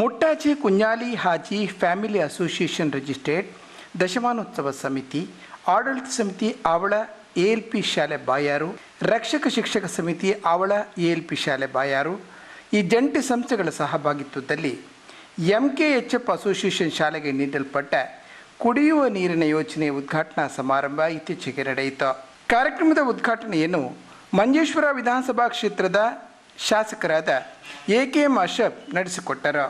Muttaji Kunjali Haji family association registered ದಶಮಾನೋತ್ಸವ ಸಮಿತಿ, ಆಡಳಿತ ಸಮಿತಿ ಆವಳ, ಎ ಎಲ್ ಪಿ ಶಾಲೆ ಬಾಯಾರು, ರಕ್ಷಕ ಶಿಕ್ಷಕ ಸಮಿತಿ ಆವಳ, ಎ ಎಲ್ ಪಿ ಶಾಲೆ ಬಾಯಾರು. ಈ ಜಂಟಿ ಸಂಸ್ಥೆಗಳ ಸಹಭಾಗಿತ್ವದಲ್ಲಿ M K H F association ಶಾಲೆಗೆ ನೀಡಲ್ಪಟ್ಟ ಕುಡಿಯುವ ನೀರಿನ ಯೋಜನೆ ಉದ್ಘಾಟನಾ ಸಮಾರಂಭ ಇತ್ತೀಚೆಗೆ ನಡೆಯಿತು. ಕಾರ್ಯಕ್ರಮದ ಉದ್ಘಾಟನೆಯನ್ನು ಮಂಜೇಶ್ವರ ವಿಧಾನಸಭಾ ಕ್ಷೇತ್ರದ ಶಾಸಕರಾದ ಎ ಕೆ ಎಂ ಅಶಫ್ ನಡೆಸಿಕೊಟ್ಟರು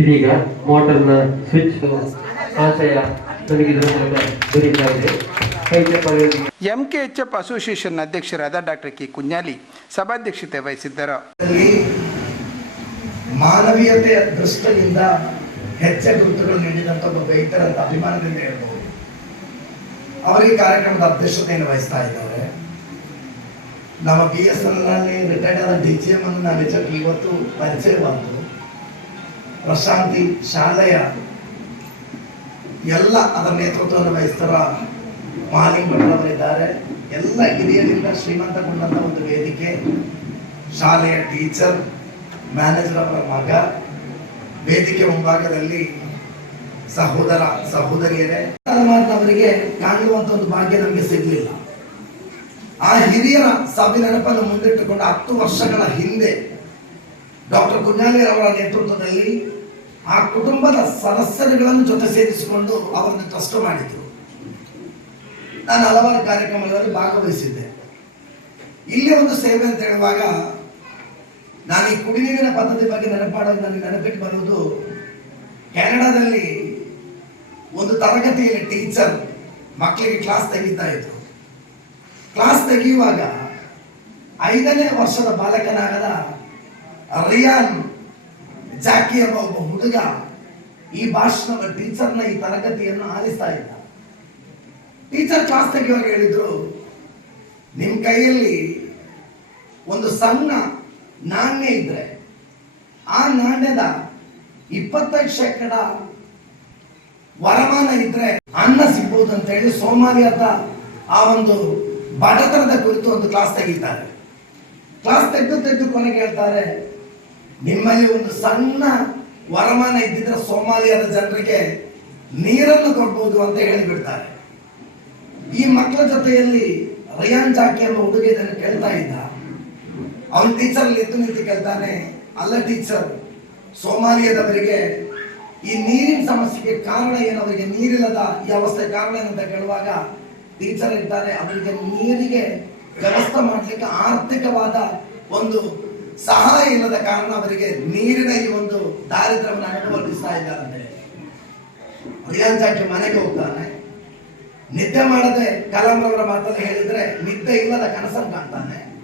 ಇದೀಗ ಮೋಟರ್ನ ಸ್ವಿಚ್ ಆಶಯ ನನಗೆ ಇದರ ಮೂಲಕ ದೊರೆಯುತ್ತಾ ಇದೆ. ಕೈ ಚಪ್ಪಾಳೆಯಲ್ಲಿ M K H F association ಅಧ್ಯಕ್ಷರಾದ ಡಾಕ್ಟರ್ ಕೆ. ಕುಂಜಾಲಿ ಸಭಾಧ್ಯಕ್ಷತೆ ವಹಿಸಿದ್ದರು. ಮಾನವೀಯತೆಯ ದೃಷ್ಟಿಯಿಂದ ಹೆಚ್ಚ ಗುರುತುಗಳು ನೀಡಿದಂತ ಒಬ್ಬ ರೈತರಂತ ಅಭಿಮಾನದಿಂದ ಹೇಳ್ಬಹುದು ಅವರಿಗೆ ಕಾರ್ಯಕ್ರಮದ ಅಧ್ಯಕ್ಷತೆಯನ್ನು ವಹಿಸ್ತಾ ಇದ್ದಾರೆ. ನಮ್ಮ ಬಿ ಎಸ್ ಎಲ್ನಲ್ಲಿ ರಿಟೈರ್ಡ್ ಆದ ಡಿ ಜಿ ಎಂ ಅನ್ನು ನಾನು ನಿಜಕ್ಕೂ ಇವತ್ತು ಪರಿಚಯವಾದ್ದು ಪ್ರಶಾಂತಿ ಶಾಲೆಯ ಎಲ್ಲ ಅದರ ನೇತೃತ್ವವನ್ನು ವಹಿಸ್ತಾರ ಮಾಲಿಂಗ್ ಭಟ್ರವರಿದ್ದಾರೆ ಎಲ್ಲ ಹಿರಿಯರಿಂದ ಶ್ರೀಮಂತಗೊಂಡಂತ ಒಂದು ವೇದಿಕೆ, ಶಾಲೆಯ ಟೀಚರ್, ಮ್ಯಾನೇಜರ್ ಅವರ ಮಗ, ವೇದಿಕೆ ಮುಂಭಾಗದಲ್ಲಿ ಸಹೋದರ, ಸಹೋದರಿಯರೇ. ಅವರಿಗೆ ಕಾಣುವಂತ ಒಂದು ಭಾಗ್ಯ ನಮಗೆ ಸಿಗ್ಲಿಲ್ಲ. ಆ ಹಿರಿಯರ ಸಭೆ ನೆನಪನ್ನು ಮುಂದಿಟ್ಟುಕೊಂಡು ಹತ್ತು ವರ್ಷಗಳ ಹಿಂದೆ ಡಾಕ್ಟರ್ ಕುഞ്ഞാಲಿರವರ ನೇತೃತ್ವದಲ್ಲಿ ಆ ಕುಟುಂಬದ ಸದಸ್ಯರುಗಳನ್ನು ಜೊತೆ ಸೇರಿಸಿಕೊಂಡು ಅವರನ್ನು ಟ್ರಸ್ಟ್ ಮಾಡಿದ್ರು. ನಾನು ಹಲವಾರು ಕಾರ್ಯಕ್ರಮಗಳಲ್ಲಿ ಭಾಗವಹಿಸಿದ್ದೆ. ಇಲ್ಲಿ ಒಂದು ಸೇವೆ ಅಂತ ಹೇಳುವಾಗ ನಾನು ಈ ಕುಡಿನೀರಿನ ಪದ್ಧತಿ ಬಗ್ಗೆ ನೆನಪಾಡೋದು ನನಗೆ ನೆನಪಿಟ್ಟು ಬರುವುದು ಕೆನಡಾದಲ್ಲಿ ಒಂದು ತರಗತಿಯಲ್ಲಿ ಟೀಚರ್ ಮಕ್ಕಳಿಗೆ ಕ್ಲಾಸ್ ತೆಗಿತಾ ಇದ್ರು. ಕ್ಲಾಸ್ ತೆಗೆಯುವಾಗ ಐದನೇ ವರ್ಷದ ಬಾಲಕನಾಗದ ರಿಯಾನ್ ಜಾಕಿ ಎಂಬ ಒಬ್ಬ ಹುಡುಗ ಈ ಭಾಷಣದ ಟೀಚರ್ನ ಈ ತರಗತಿಯನ್ನು ಆಲಿಸ್ತಾ ಇದ್ದ. ಟೀಚರ್ ಕ್ಲಾಸ್ ತೆಗೆಯುವಾಗ ಹೇಳಿದ್ರು ನಿಮ್ಮ ಕೈಯಲ್ಲಿ ಒಂದು ಸಣ್ಣ ನಾಣ್ಯ ಇದ್ರೆ ಆ ನಾಣ್ಯದ ಇಪ್ಪತ್ತೈದು ಶೇಕಡ ವರಮಾನ ಇದ್ರೆ ಅನ್ನ ಸಿಗ್ಬೋದು ಅಂತ ಹೇಳಿ ಸೋಮಾಲಿಯಾದ ಆ ಒಂದು ಬಡತನದ ಕುರಿತು ಒಂದು ಕ್ಲಾಸ್ ತೆಗಿತಾರೆ. ಕ್ಲಾಸ್ ತೆಗೆದು ತೆಗೆದು ಕೊನೆಗೆ ಹೇಳ್ತಾರೆ, ನಿಮ್ಮಲ್ಲಿ ಒಂದು ಸಣ್ಣ ವರಮಾನ ಇದ್ದಿದ್ರೆ ಸೋಮಾಲಿಯಾದ ಜನರಿಗೆ ನೀರನ್ನು ಕೊಡ್ಬೋದು ಅಂತ ಹೇಳಿಬಿಡ್ತಾರೆ. ಈ ಮಕ್ಕಳ ಜೊತೆಯಲ್ಲಿ ರಯಾನ್ ಜಾಕಿ ಎಂಬ ಹುಡುಗ ಇದನ್ನು ಕೇಳ್ತಾ ಇದ್ದ. ಅವನ ಟೀಚರ್ ಎದ್ದು ನಿಂತು ಕೇಳ್ತಾನೆ, ಅಲ್ಲ ಟೀಚರ್ ಸೋಮಾಲಿಯಾದವರಿಗೆ ಈ ನೀರಿನ ಸಮಸ್ಯೆಗೆ ಕಾರಣ ಏನು ಅವರಿಗೆ ನೀರಿಲ್ಲದ ಈ ಅವಸ್ಥೆ ಕಾರಣ ಏನಂತ ಕೇಳುವಾಗ ಟೀಚರ್ ಇರ್ತಾರೆ ಅವರಿಗೆ ನೀರಿಗೆ ವ್ಯವಸ್ಥೆ ಮಾಡಲಿಕ್ಕೆ ಆರ್ಥಿಕವಾದ ಒಂದು ಸಹಾಯ ಇಲ್ಲದ ಕಾರಣ ಅವರಿಗೆ ನೀರಿನ ಈ ಒಂದು ದಾರಿದ್ರ್ಯವನ್ನು ಅನುಭವಿಸ್ತಾ ಇದ್ದಾರೆ ಮನೆಗೆ ಹೋಗ್ತಾನೆ. ನಿದ್ದೆ ಮಾಡದೆ ಕಲಾಂರವರ ಮಾತಲ್ಲಿ ಹೇಳಿದ್ರೆ ನಿದ್ದೆ ಇಲ್ಲದ ಕನಸನ್ನು ಕಾಣ್ತಾನೆ.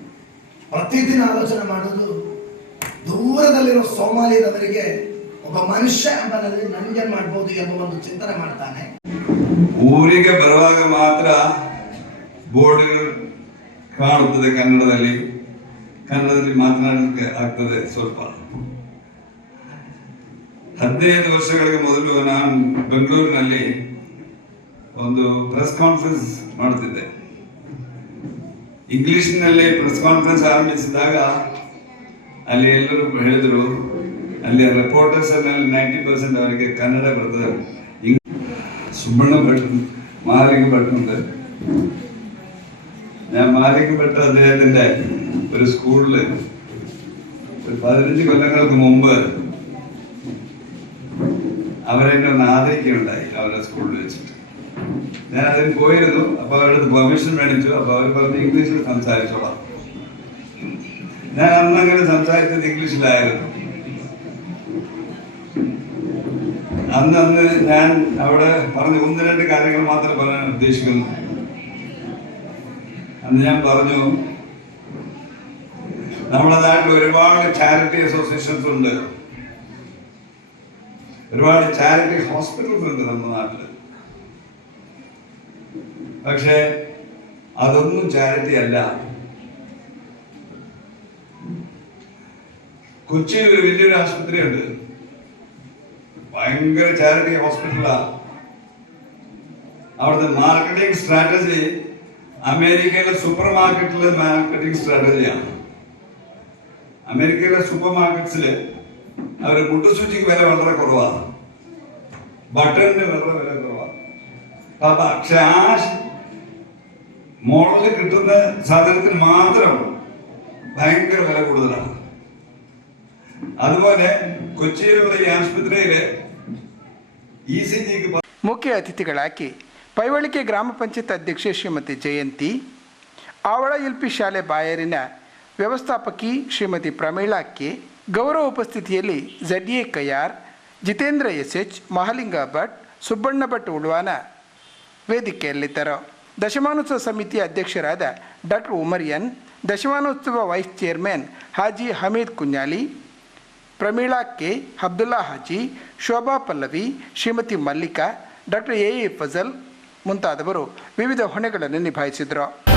ಪ್ರತಿದಿನ ಆಲೋಚನೆ ಮಾಡೋದು ದೂರದಲ್ಲಿರೋ ಸೋಮಾಲಿಯದವರಿಗೆ ಒಬ್ಬ ಮನುಷ್ಯ ಎಂಬಲ್ಲಿ ನನಗೆ ಮಾಡ್ಬೋದು ಎಂಬ ಒಂದು ಚಿಂತನೆ ಮಾಡ್ತಾನೆ. ಊರಿಗೆ ಬರುವಾಗ ಮಾತ್ರ ಬೋರ್ಡ್ ಕಾಣುತ್ತದೆ ಕನ್ನಡದಲ್ಲಿ. ಕನ್ನಡದಲ್ಲಿ ಮಾತನಾಡಲಿಕ್ಕೆ ಆಗ್ತದೆ ಸ್ವಲ್ಪ. ಹದಿನೈದು ವರ್ಷಗಳಿಗೆ ಮೊದಲು ನಾನು ಬೆಂಗಳೂರಿನಲ್ಲಿ ಒಂದು ಪ್ರೆಸ್ ಕಾನ್ಫರೆನ್ಸ್ ಮಾಡುತ್ತಿದ್ದೆ. ಇಂಗ್ಲಿಷ್ನಲ್ಲಿ ಪ್ರೆಸ್ ಕಾನ್ಫರೆನ್ಸ್ ಆರಂಭಿಸಿದಾಗ ಅಲ್ಲಿ ಎಲ್ಲರೂ ಹೇಳಿದರು ಅಲ್ಲಿ ರಿಪೋರ್ಟರ್ಸ್ ಅಲ್ಲಿ ನೈಂಟಿ ಪರ್ಸೆಂಟ್ ಅವರಿಗೆ ಕನ್ನಡ ಬರ್ತದೆ ಇಂಗ್ സുബ്ബണ്ണ ഭട്ട് മാലിക ഭട്ടുണ്ട് ഞാൻ മാലിക ഭട്ട് അദ്ദേഹത്തിന്റെ ഒരു സ്കൂളില് ഒരു പതിനഞ്ച് കൊല്ലങ്ങൾക്ക് മുമ്പ് അവരെന്നെ ഒന്ന് ആദരിക്കുകയുണ്ടായി അവരുടെ സ്കൂളിൽ വെച്ചിട്ട് ഞാൻ അതിന് പോയിരുന്നു അപ്പൊ അവരുടെ പെർമിഷൻ മേടിച്ചു അപ്പൊ അവർ പറഞ്ഞു ഇംഗ്ലീഷിൽ സംസാരിച്ചോളാം ഞാൻ അന്ന് അങ്ങനെ സംസാരിച്ചത് ഇംഗ്ലീഷിലായിരുന്നു അന്ന് അന്ന് ഞാൻ അവിടെ പറഞ്ഞു ഒന്ന് രണ്ട് കാര്യങ്ങൾ മാത്രം പറയാൻ ഉദ്ദേശിക്കുന്നു. അന്ന് ഞാൻ പറഞ്ഞു നമ്മുടെ നാട്ടിൽ ഒരുപാട് ചാരിറ്റി അസോസിയേഷൻസ് ഉണ്ട്. ഒരുപാട് ചാരിറ്റി ഹോസ്പിറ്റൽസ് ഉണ്ട് നമ്മുടെ നാട്ടിൽ പക്ഷേ അതൊന്നും ചാരിറ്റി അല്ല. കൊച്ചിയിൽ ഒരു വലിയൊരു ആശുപത്രി ഉണ്ട് ഭയങ്കര ചാരിറ്റി ഹോസ്പിറ്റലാണ് അവിടുത്തെ മാർക്കറ്റിംഗ് സ്ട്രാറ്റജി അമേരിക്കയിലെ സൂപ്പർ മാർക്കറ്റിലെ മാർക്കറ്റിംഗ് സ്ട്രാറ്റജിയാണ് അമേരിക്കയിലെ സൂപ്പർ മാർക്കറ്റ്സിൽ അവർ മുട്ടുസൂചിക്ക് വില വളരെ കുറവാണ്. ബട്ടറിന്റെ വളരെ വില കുറവാണ് പക്ഷെ ആ മോഡലിൽ കിട്ടുന്ന സാധനത്തിന് മാത്രം ഭയങ്കര വില കൂടുതലാണ്. അതുപോലെ കൊച്ചിയിലുള്ള ഈ ആശുപത്രിയിൽ ಮುಖ್ಯ ಅತಿಥಿಗಳಾಗಿ ಪೈವಳಿಕೆ ಗ್ರಾಮ ಪಂಚಾಯತ್ ಅಧ್ಯಕ್ಷೆ ಶ್ರೀಮತಿ ಜಯಂತಿ, ಆವಳ ಎಲ್ ಪಿ ಶಾಲೆ ಬಾಯರಿನ ವ್ಯವಸ್ಥಾಪಕಿ ಶ್ರೀಮತಿ ಪ್ರಮೀಳಾ ಕೆ, ಗೌರವ ಉಪಸ್ಥಿತಿಯಲ್ಲಿ Z A Kayar, Jitendra S H Mahalinga Bhat, Subbanna Bhat Ulvana ವೇದಿಕೆಯಲ್ಲಿದ್ದರು. ದಶಮಾನೋತ್ಸವ ಸಮಿತಿ ಅಧ್ಯಕ್ಷರಾದ doctor Umariyan ದಶಮಾನೋತ್ಸವ vice chairman Haji Hameed Kunjali Pramila K. Abdullah Haji, Shobha Pallavi, Shrimati Mallika, doctor A. A. Fazal ಮುಂತಾದವರು ವಿವಿಧ ಹೊಣೆಗಳನ್ನು ನಿಭಾಯಿಸಿದರು.